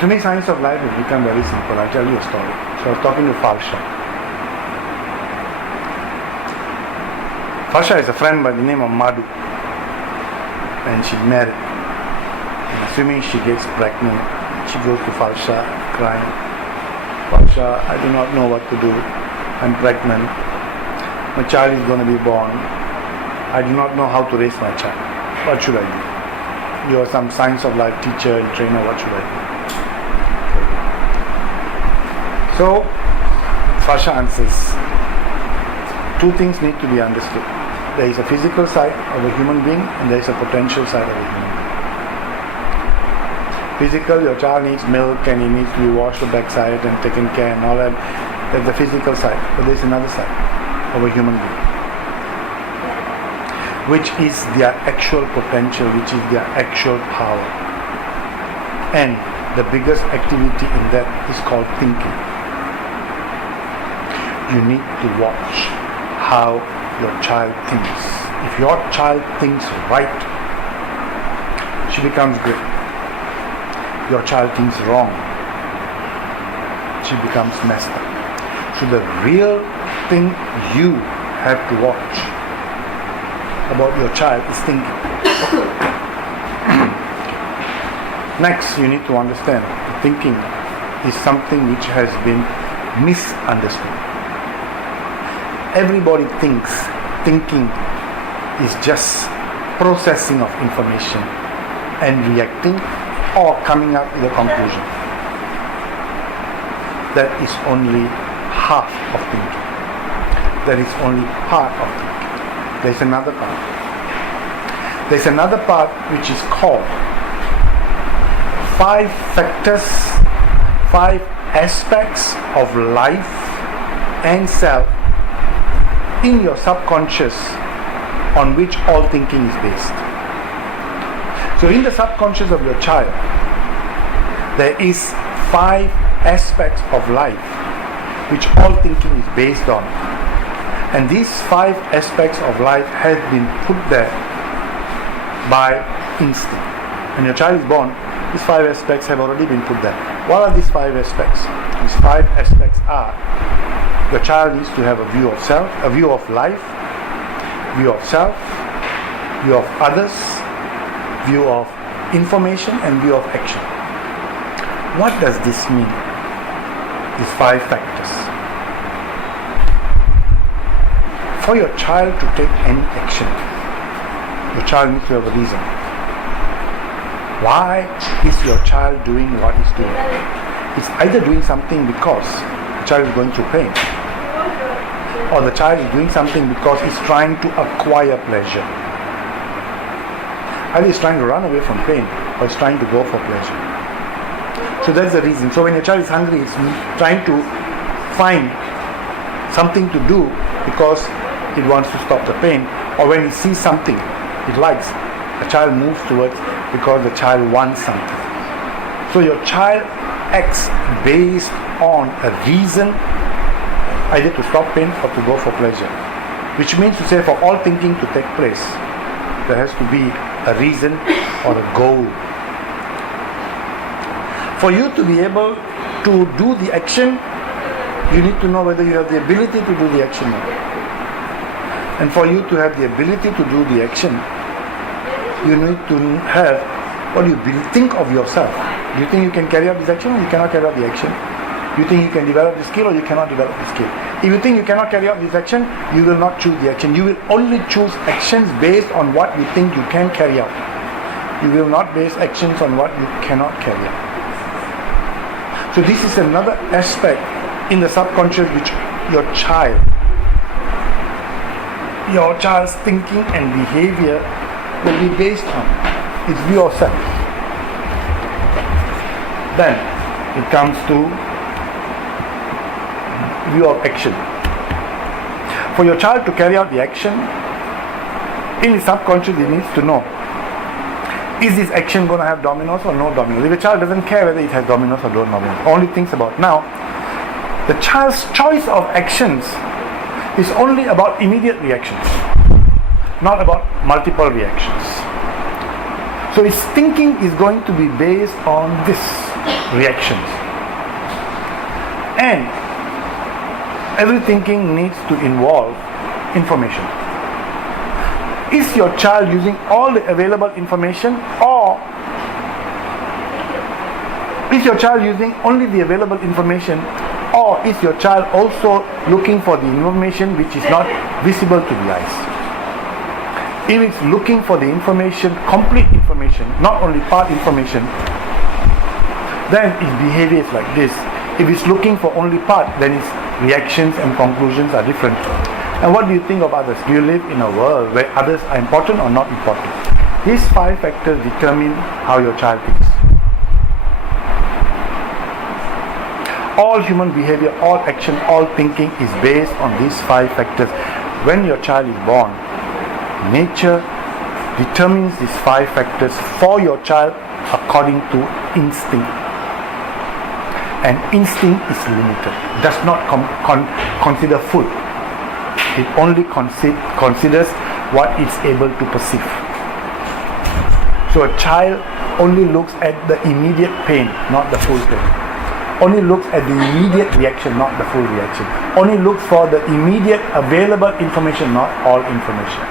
To me, science of life has become very simple. I'll tell you a story. So I was talking to Falsha. Falsha is a friend by the name of Madhu. And she's married. And assuming she gets pregnant, she goes to Falsha crying. Falsha, I do not know what to do. I'm pregnant. My child is going to be born. I do not know how to raise my child. What should I do? You are some science of life teacher and trainer. What should I do? So, Falsha answers. Two things need to be understood. There is a physical side of a human being and there is a potential side of a human being. Physical, your child needs milk and he needs to be washed the backside and taken care and all that. That's the physical side. But there is another side of a human being, which is their actual potential, which is their actual power. And the biggest activity in that is called thinking. You need to watch how your child thinks. If your child thinks right, she becomes great. Your child thinks wrong, she becomes messed up. So the real thing you have to watch about your child is thinking. Next, you need to understand that thinking is something which has been misunderstood. Everybody thinks thinking is just processing of information and reacting or coming up with a conclusion. That is only half of thinking. That is only part of thinking. There is another part. There is another part which is called 5 factors, 5 aspects of life and self in your subconscious on which all thinking is based. So in the subconscious of your child, there is 5 aspects of life which all thinking is based on. And these 5 aspects of life have been put there by instinct. When your child is born, these 5 aspects have already been put there. What are these 5 aspects? These 5 aspects are: your child needs to have a view of self, a view of life, view of self, view of others, view of information, and view of action. What does this mean? These 5 factors. For your child to take any action, your child needs to have a reason. Why is your child doing what he's doing? It's either doing something because the child is going through pain, or the child is doing something because he's trying to acquire pleasure. Either he's trying to run away from pain or he's trying to go for pleasure. So that's the reason. So when your child is hungry, he's trying to find something to do because it wants to stop the pain, or when he sees something it likes, the child moves towards because the child wants something. So your child acts based on a reason, either to stop pain or to go for pleasure. Which means to say, for all thinking to take place, there has to be a reason or a goal. For you to be able to do the action, you need to know whether you have the ability to do the action or not. And for you to have the ability to do the action, you need to have what you think of yourself. Do you think you can carry out this action, or you cannot carry out the action? You think you can develop the skill, or you cannot develop the skill? If you think you cannot carry out this action, you will not choose the action. You will only choose actions based on what you think you can carry out. You will not base actions on what you cannot carry out. So this is another aspect in the subconscious which your child's thinking and behavior will be based on its view of self. Then it comes to view of action. For your child to carry out the action, in his subconscious he needs to know, is this action going to have dominoes or no dominoes? If the child doesn't care whether it has dominoes or no dominoes, only thinks about now, the child's choice of actions is only about immediate reactions, not about multiple reactions. So his thinking is going to be based on this. reactions. And every thinking needs to involve information. Is your child using all the available information, or is your child using only the available information, or is your child also looking for the information which is not visible to the eyes? If it's looking for the information, complete information, not only part information, then its behavior is like this. If it's looking for only part, then its reactions and conclusions are different. And what do you think of others? Do you live in a world where others are important or not important? These 5 factors determine how your child thinks. All human behavior, all action, all thinking is based on these 5 factors. When your child is born, nature determines these 5 factors for your child according to instinct. And instinct is limited, does not consider food. It only considers what it's able to perceive. So a child only looks at the immediate pain, not the full pain. Only looks at the immediate reaction, not the full reaction. Only looks for the immediate available information, not all information.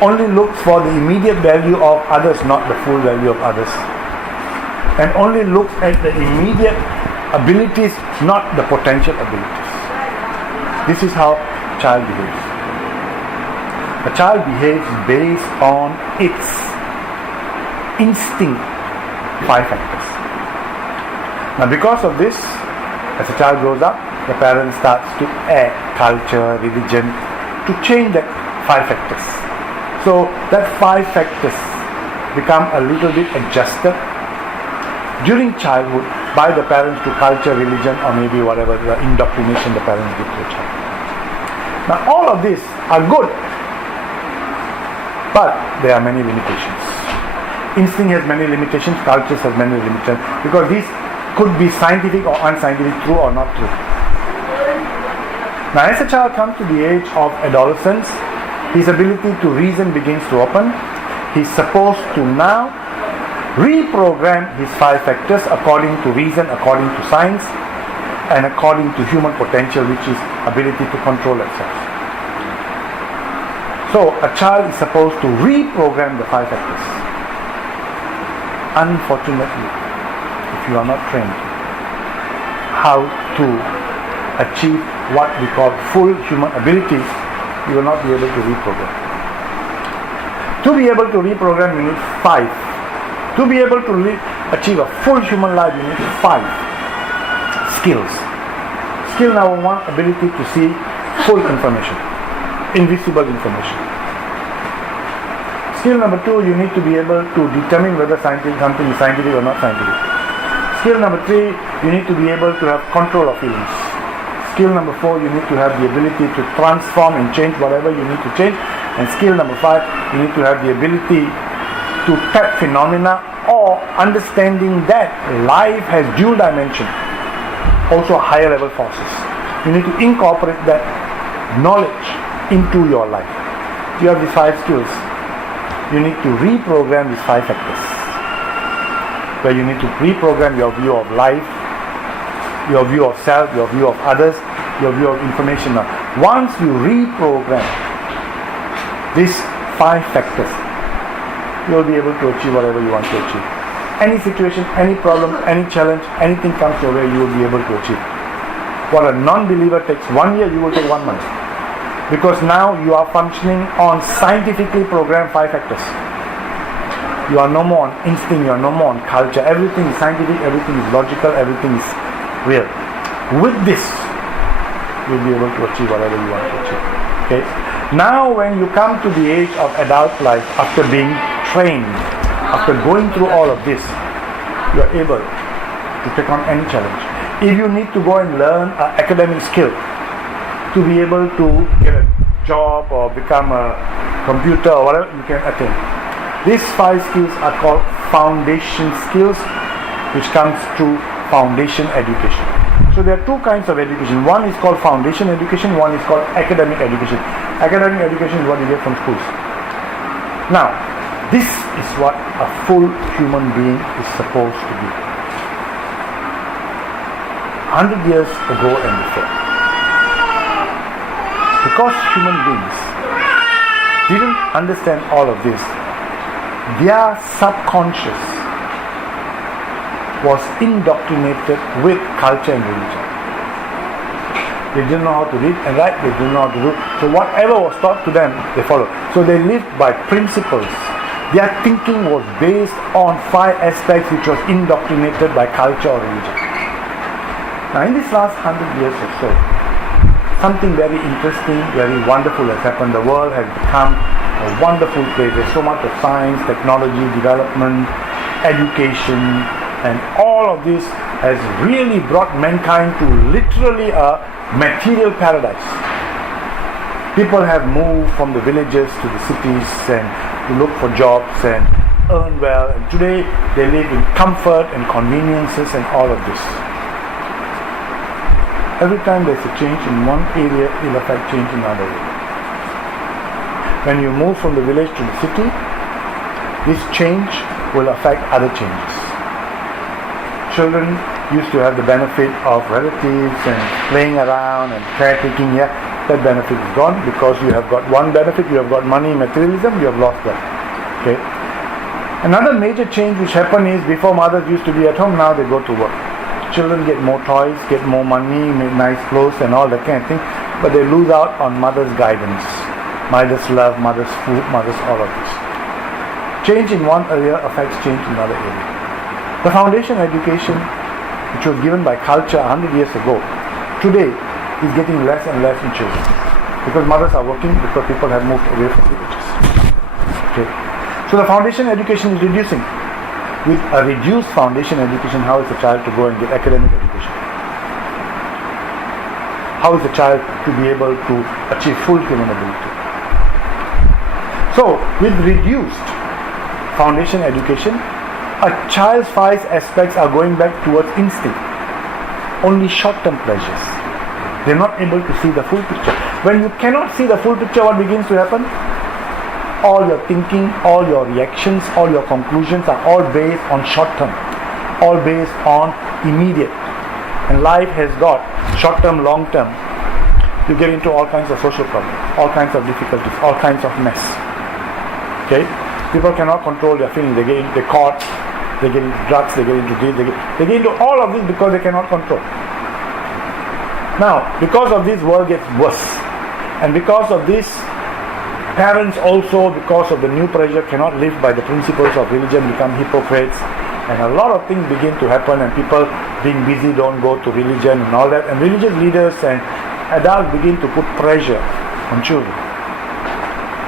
Only looks for the immediate value of others, not the full value of others. And only looks at the immediate abilities, not the potential abilities. This is how a child behaves. A child behaves based on its instinct, 5 factors. Now because of this, as a child grows up, the parent starts to add culture, religion, to change that 5 factors. So that 5 factors become a little bit adjusted during childhood by the parents to culture, religion, or maybe whatever the indoctrination the parents give to the child. Now all of these are good, but there are many limitations. Instinct has many limitations, culture has many limitations, because these could be scientific or unscientific, true or not true. Now as a child comes to the age of adolescence, his ability to reason begins to open. He's supposed to now reprogram his 5 factors according to reason, according to science, and according to human potential, which is ability to control itself. So a child is supposed to reprogram the 5 factors. Unfortunately, if you are not trained how to achieve what we call full human abilities, you will not be able to reprogram. To be able to reprogram, you need 5. To be able to achieve a full human life, you need 5 skills. Skill number 1, ability to see full information, invisible information. Skill number 2, you need to be able to determine whether something is scientific or not scientific. Skill number 3, you need to be able to have control of feelings. Skill number 4, you need to have the ability to transform and change whatever you need to change. And skill number 5, you need to have the ability to tap phenomena, or understanding that life has dual dimension, also higher level forces. You need to incorporate that knowledge into your life. You have these 5 skills. You need to reprogram these 5 factors, where you need to reprogram your view of life, your view of self, your view of others, your view of information. Now, once you reprogram these 5 factors, you will be able to achieve whatever you want to achieve. Any situation, any problem, any challenge, anything comes your way, you will be able to achieve. What a non-believer takes 1 year, you will take 1 month. Because now you are functioning on scientifically programmed 5 factors. You are no more on instinct, you are no more on culture. Everything is scientific, everything is logical, everything is real. With this, you will be able to achieve whatever you want to achieve. Okay? Now when you come to the age of adult life, after being trained, after going through all of this, you are able to take on any challenge. If you need to go and learn an academic skill to be able to get a job or become a computer or whatever, you can attain. These 5 skills are called foundation skills, which comes through foundation education. So there are 2 kinds of education. One is called foundation education, one is called academic education. Academic education is what you get from schools. Now, this is what a full human being is supposed to be. 100 years ago and before. Because human beings didn't understand all of this, their subconscious was indoctrinated with culture and religion. They didn't know how to read and write, they didn't know how to do. So whatever was taught to them, they followed. So they lived by principles. Their thinking was based on 5 aspects which was indoctrinated by culture or religion. Now in this last 100 years or so, something very interesting, very wonderful has happened. The world has become a wonderful place. There's so much of science, technology, development, education, and all of this has really brought mankind to literally a material paradise. People have moved from the villages to the cities and to look for jobs and earn well, and today they live in comfort and conveniences and all of this. Every time there's a change in one area, it will affect change in another area. When you move from the village to the city, this change will affect other changes. Children used to have the benefit of relatives and playing around and caretaking. Yeah, that benefit is gone because you have got one benefit, you have got money, materialism, you have lost that. Okay. Another major change which happened is before mothers used to be at home, now they go to work. Children get more toys, get more money, make nice clothes and all that kind of thing, but they lose out on mother's guidance, mother's love, mother's food, mother's all of this. Change in one area affects change in another area. The foundation education which was given by culture 100 years ago, today is getting less and less in children because mothers are working, because people have moved away from villages. Okay. So the foundation education is reducing. With a reduced foundation education, how is a child to go and get academic education? How is a child to be able to achieve full human ability? So, with reduced foundation education, a child's 5 aspects are going back towards instinct. Only short-term pleasures. They're not able to see the full picture. When you cannot see the full picture, what begins to happen? All your thinking, all your reactions, all your conclusions are all based on short-term, all based on immediate. And life has got short-term, long-term. You get into all kinds of social problems, all kinds of difficulties, all kinds of mess. Okay? People cannot control their feelings. They're caught, they get into drugs, they get into this, they get into all of this because they cannot control. Now, because of this, world gets worse. And because of this, parents also, because of the new pressure, cannot live by the principles of religion, become hypocrites, and a lot of things begin to happen, and people being busy don't go to religion and all that, and religious leaders and adults begin to put pressure on children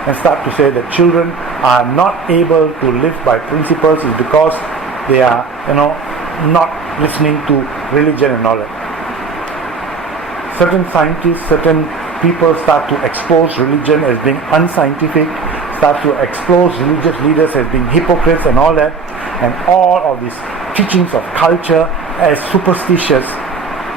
and start to say that children are not able to live by principles is because they are, not listening to religion and all that. Certain scientists, certain people start to expose religion as being unscientific, start to expose religious leaders as being hypocrites and all that, and all of these teachings of culture as superstitious.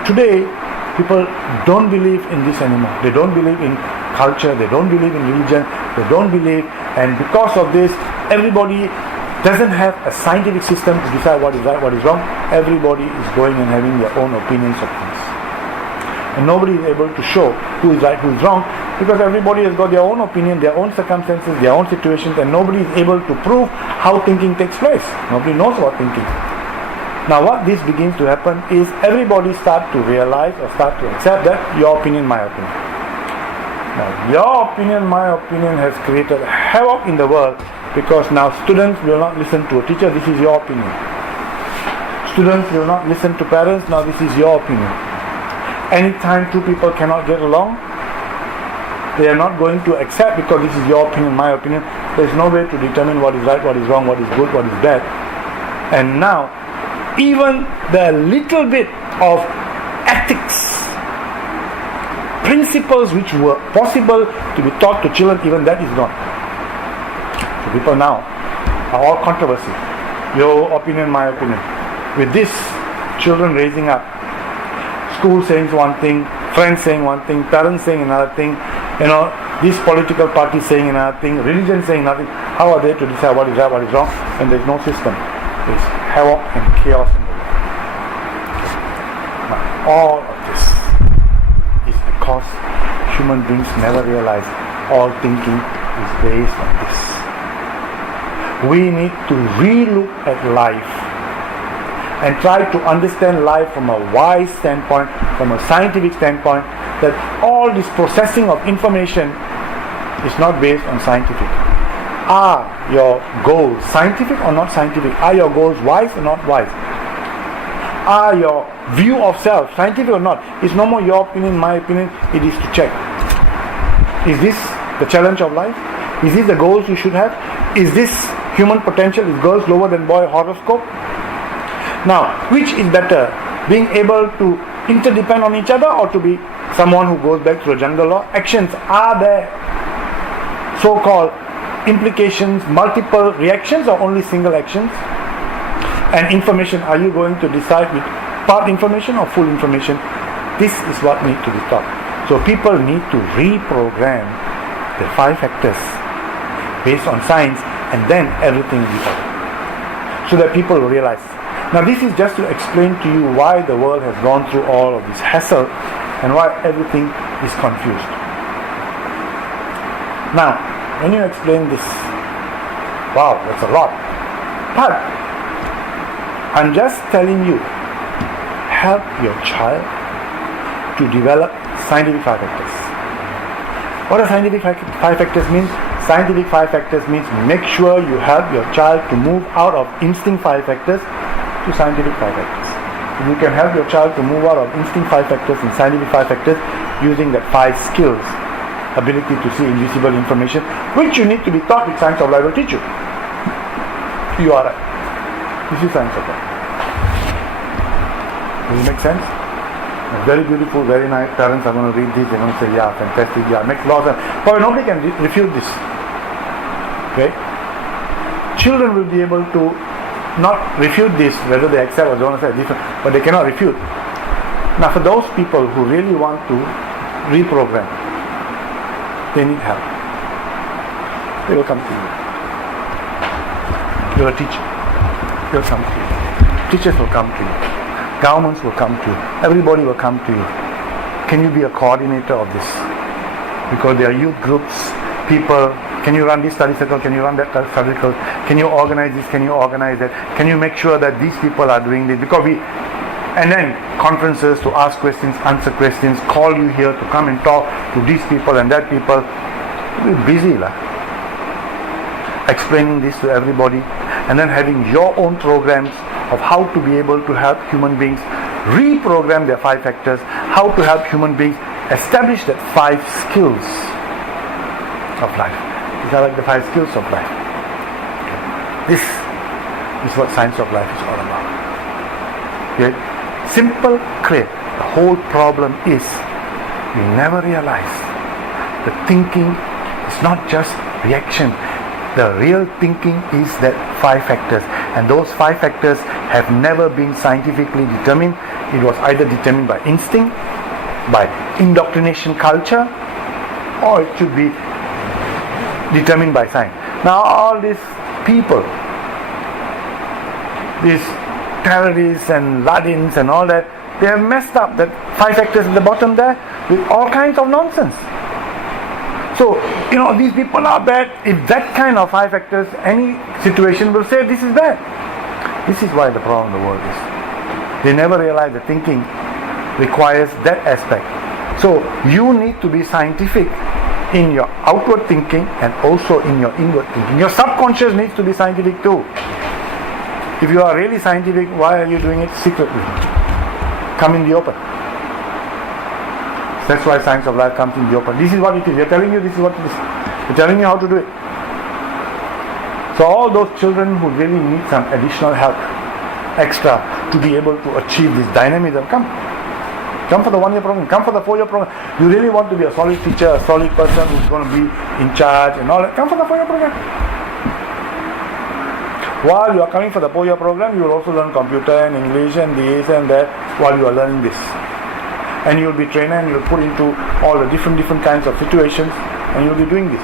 Today, people don't believe in this anymore. They don't believe in culture, they don't believe in religion, they don't believe, and because of this, everybody doesn't have a scientific system to decide what is right, what is wrong. Everybody is going and having their own opinions of things. And nobody is able to show who is right, who is wrong, because everybody has got their own opinion, their own circumstances, their own situations, and nobody is able to prove how thinking takes place. Nobody knows about thinking. Now what this begins to happen is everybody start to realize or start to accept that your opinion, my opinion. Now your opinion, my opinion has created havoc in the world, because now students will not listen to a teacher, this is your opinion. Students will not listen to parents, now this is your opinion. Anytime two people cannot get along, they are not going to accept because this is your opinion, my opinion. There is no way to determine what is right, what is wrong, what is good, what is bad. And now, even the little bit of ethics, principles which were possible to be taught to children, even that is gone. So people now are all controversy. Your opinion, my opinion. With this, children raising up, school saying one thing, friends saying one thing, parents saying another thing, this political party saying another thing, religion saying another thing. How are they to decide what is right, what is wrong, when there is no system? There is havoc and chaos in the world. all of this is because human beings never realize all thinking is based on this. We need to re-look at life and try to understand life from a wise standpoint, from a scientific standpoint, that all this processing of information is not based on scientific. Are your goals scientific or not scientific? Are your goals wise or not wise? Are your view of self scientific or not? It's no more your opinion, my opinion. It is to check. Is this the challenge of life? Is this the goals you should have? Is this human potential? Is girls lower than boy horoscope? Now, which is better? Being able to interdepend on each other, or to be someone who goes back to the jungle law? Actions are there so-called implications, multiple reactions, or only single actions? And information, are you going to decide with part information or full information? This is what needs to be taught. So people need to reprogram the 5 factors based on science, and then everything will be better. So that people will realize. Now this is just to explain to you why the world has gone through all of this hassle and why everything is confused. Now, when you explain this, wow, that's a lot. But I'm just telling you, help your child to develop scientific 5 factors. What do scientific 5 factors mean? Scientific 5 factors means make sure you help your child to move out of instinct 5 factors to scientific 5 factors. If you can help your child to move out of instinct 5 factors and scientific 5 factors using that 5 skills, ability to see invisible information, which you need to be taught with Science of Life will teach you. You are right. This is Science of Life. Does it make sense? Very beautiful, very nice. Parents are going to read this, they're going to say, yeah, fantastic, yeah, makes a lot of sense. But nobody can refute this. Okay? Children will be able to not refute this, whether they accept or don't accept, different, but they cannot refute. Now, for those people who really want to reprogram, they need help. They will come to you. You're a teacher. They'll come to you. Teachers will come to you. Governments will come to you. Everybody will come to you. Can you be a coordinator of this? Because there are youth groups, people. Can you run this study circle? Can you run that study circle? Can you organize this? Can you organize that? Can you make sure that these people are doing this? Because and then conferences to ask questions, answer questions, call you here to come and talk to these people and that people. You'll be busy, lah. Explaining this to everybody, and then having your own programs of how to be able to help human beings reprogram their 5 factors, how to help human beings establish that 5 skills of life. These are like the 5 skills of life. Okay. This is what Science of Life is all about. Okay? Simple, clear. The whole problem is we never realize that thinking is not just reaction. The real thinking is that 5 factors, and those 5 factors have never been scientifically determined. It was either determined by instinct, by indoctrination culture, or it should be determined by science. Now all these people, these terrorists and Ladins and all that, they have messed up that 5 factors at the bottom there with all kinds of nonsense. So, these people are bad. If that kind of 5 factors, any situation will say this is bad. This is why the problem of the world is. They never realize that thinking requires that aspect. So, you need to be scientific in your outward thinking and also in your inward thinking. Your subconscious needs to be scientific too. If you are really scientific, why are you doing it secretly? Come in the open. That's why Science of Life comes in the open. This is what it is. We are telling you this is what it is. We're telling you how to do it. So all those children who really need some additional help, extra, to be able to achieve this dynamism, come. Come for the 1-year program. Come for the 4-year program. You really want to be a solid teacher, a solid person who's going to be in charge and all that. Come for the 4-year program. While you are coming for the 4-year program, you will also learn computer and English and this and that while you are learning this. And you will be trained and you will put into all the different kinds of situations and you will be doing this.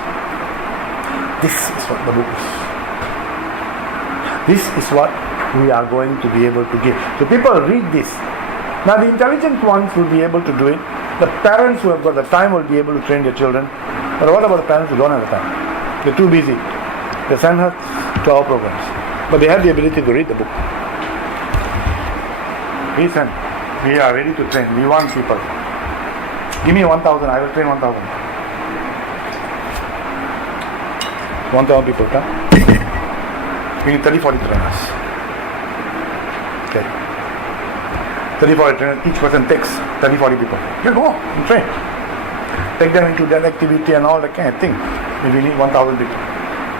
This is what the book is. This is what we are going to be able to give. So people read this Now the intelligent ones will be able to do it. The parents who have got the time will be able to train their children. But what about the parents who don't have the time? They're too busy. They send her to our programs. But they have the ability to read the book. Listen, we are ready to train. We want people. Give me 1,000, I will train 1,000. 1,000 people, come. We need 30, 40 trainers. Okay. 30, 40 trainers, each person takes 30, 40 people. You go and train. Take them into that activity and all that kind of thing. If we need 1,000 people.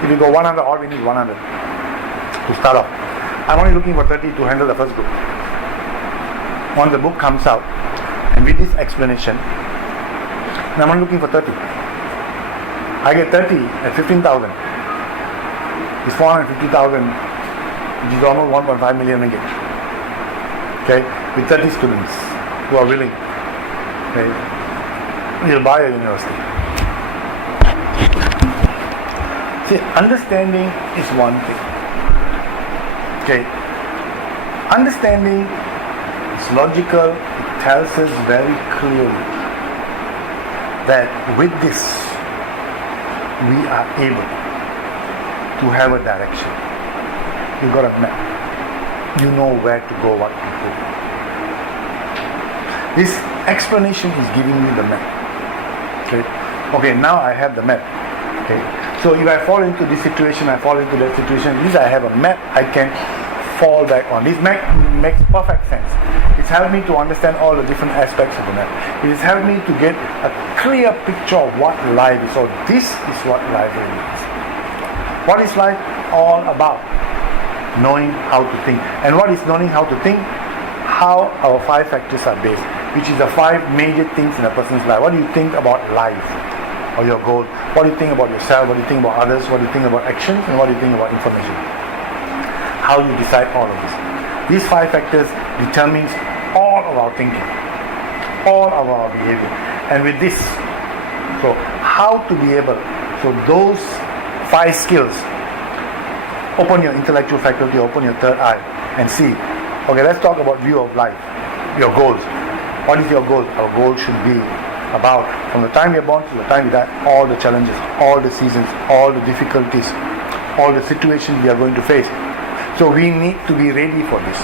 If we go 100, all we need 100 to start off. I'm only looking for 30 to handle the first group. Once the book comes out, and with this explanation, I'm only looking for 30. I get 30 at 15,000. It's 450,000, which is almost 1.5 million ringgit. Okay, with 30 students who are willing. Okay, you'll buy a university. See, understanding is one thing. Okay, understanding is logical. It tells us very clearly that with this we are able to have a direction. You got a map. You know where to go, what to do. This explanation is giving me the map. Okay, now I have the map. Okay, so if I fall into this situation, I fall into that situation. At least I have a map I can fall back on. This map makes perfect sense. It's helped me to understand all the different aspects of the map. It has helped me to get a clear picture of what life is. So this is what life really is. What is life all about? Knowing how to think. And what is knowing how to think? How our 5 factors are based, which is the 5 major things in a person's life. What do you think about life or your goal? What do you think about yourself? What do you think about others? What do you think about actions? And what do you think about information? How you decide all of this. These 5 factors determines all of our thinking, all of our behavior. And with this, so how to be able, so those 5 skills, open your intellectual faculty, open your third eye and see. Okay, let's talk about view of life, your goals. What is your goal? Our goal should be about, from the time you're born to the time you die, all the challenges, all the seasons, all the difficulties, all the situations we are going to face. So we need to be ready for this.